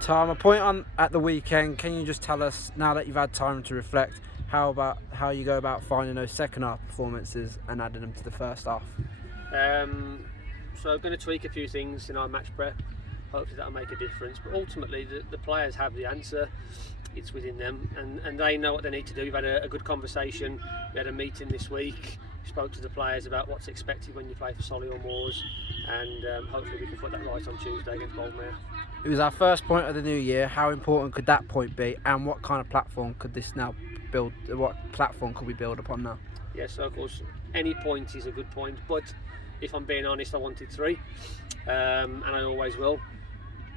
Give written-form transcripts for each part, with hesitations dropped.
Tom, a point on at the weekend. Can you just tell us, now that you've had time to reflect, how you go about finding those second half performances and adding them to the first half? So I'm going to tweak a few things in our match prep. Hopefully that'll make a difference. But ultimately, the players have the answer. It's within them, and they know what they need to do. We've had a good conversation. We had a meeting this week. We spoke to the players about what's expected when you play for Solihull Moors, and hopefully we can put that right on Tuesday against Boldmere. It was our first point of the new year. How important could that point be, and what kind of platform could this now build? What platform could we build upon now? Yeah, so of course any point is a good point, but if I'm being honest, I wanted 3, and I always will.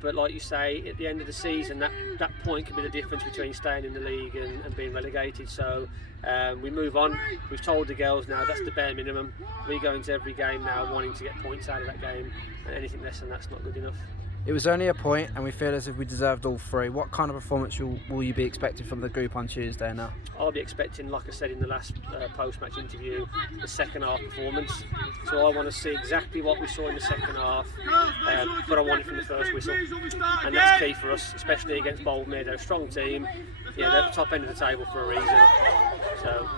But like you say, at the end of the season, that point could be the difference between staying in the league and being relegated. So we move on. We've told the girls now that's the bare minimum. We go into every game now wanting to get points out of that game, and anything less than that's not good enough. It was only a point, and we feel as if we deserved all 3. What kind of performance will you be expecting from the group on Tuesday now? I'll be expecting, like I said in the last post-match interview, the second half performance. So I want to see exactly what we saw in the second half, but I want it from the first whistle. And that's key for us, especially against Boldmere. They're a strong team. Yeah, they're at the top end of the table for a reason. So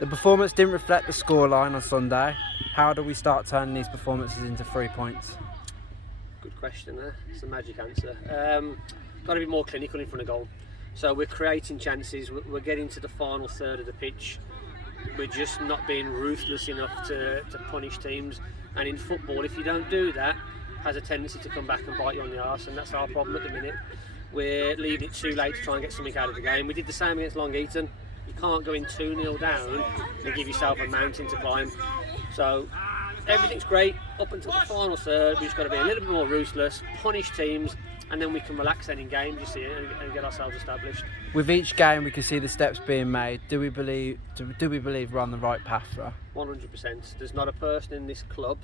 The performance didn't reflect the scoreline on Sunday. How do we start turning these performances into 3 points? good question there. It's a magic answer. Got to be more clinical in front of goal. So we're creating chances, we're getting to the final third of the pitch. We're just not being ruthless enough to punish teams. And in football, if you don't do that, it has a tendency to come back and bite you on the arse, and that's our problem at the minute. We're leaving it too late to try and get something out of the game. We did the same against Long Eaton. You can't go in 2-0 down and give yourself a mountain to climb. So everything's great up until the final third. We've just got to be a little bit more ruthless, punish teams, and then we can relax then in games, you see, and get ourselves established. With each game, we can see the steps being made. Do we believe we're on the right path, bro? 100%. There's not a person in this club,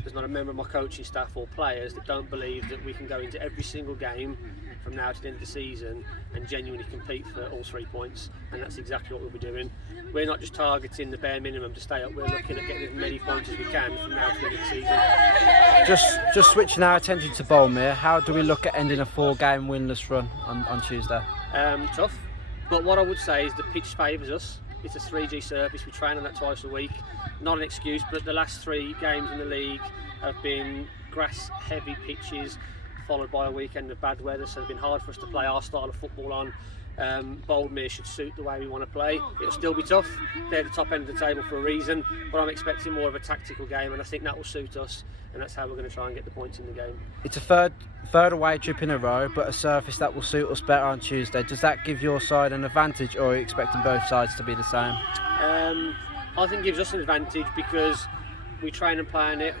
there's not a member of my coaching staff or players that don't believe that we can go into every single game from now to the end of the season and genuinely compete for all 3 points, and that's exactly what we'll be doing. We're not just targeting the bare minimum to stay up, we're looking at getting as many points as we can from now to the end of the season. Just switching our attention to Boldmere, how do we look at ending a 4-game winless run on Tuesday? Tough, but what I would say is the pitch favours us. It's a 3G surface, we train on that twice a week. Not an excuse, but the last 3 games in the league have been grass heavy pitches followed by a weekend of bad weather, so it's been hard for us to play our style of football on. Boldmere should suit the way we want to play. It'll still be tough, they're the top end of the table for a reason, but I'm expecting more of a tactical game, and I think that will suit us, and that's how we're going to try and get the points in the game. It's a third away trip in a row, but a surface that will suit us better on Tuesday. Does that give your side an advantage, or are you expecting both sides to be the same? I think it gives us an advantage because we train and play on it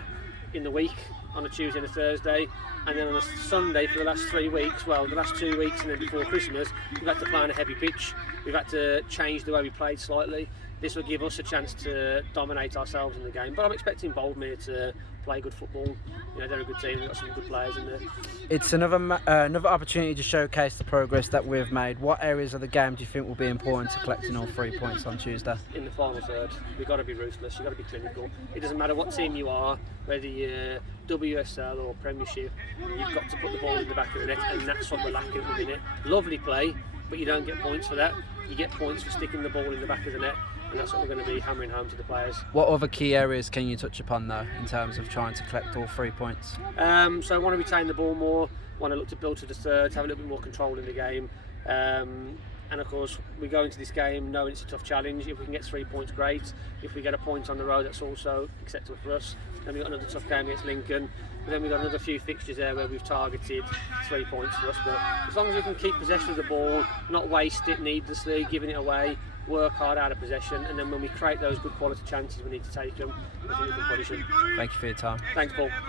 in the week on a Tuesday and a Thursday, and then on a Sunday for the last 3 weeks, well, the last 2 weeks and then before Christmas, we've had to play on a heavy pitch. We've had to change the way we played slightly. This will give us a chance to dominate ourselves in the game, but I'm expecting Boldmere to play good football. You know, they're a good team, they've got some good players in there. It's another opportunity to showcase the progress that we've made. What areas of the game do you think will be important to collecting all 3 points on Tuesday? In the final third, we've got to be ruthless, you've got to be clinical. It doesn't matter what team you are, whether you're WSL or Premiership, you've got to put the ball in the back of the net, and that's what we're lacking at the minute. Lovely play, but you don't get points for that. You get points for sticking the ball in the back of the net, and that's what we're going to be hammering home to the players. What other key areas can you touch upon though, in terms of trying to collect all 3 points? So I want to retain the ball more, want to look to build to the third, have a little bit more control in the game. And of course, we go into this game knowing it's a tough challenge. If we can get 3 points, great. If we get a point on the road, that's also acceptable for us. Then we've got another tough game against Lincoln. But then we've got another few fixtures there where we've targeted 3 points for us. But as long as we can keep possession of the ball, not waste it needlessly, giving it away, work hard out of possession, and then when we create those good quality chances, we need to take them. I think we can punish them. Thank you for your time. Thanks, Paul.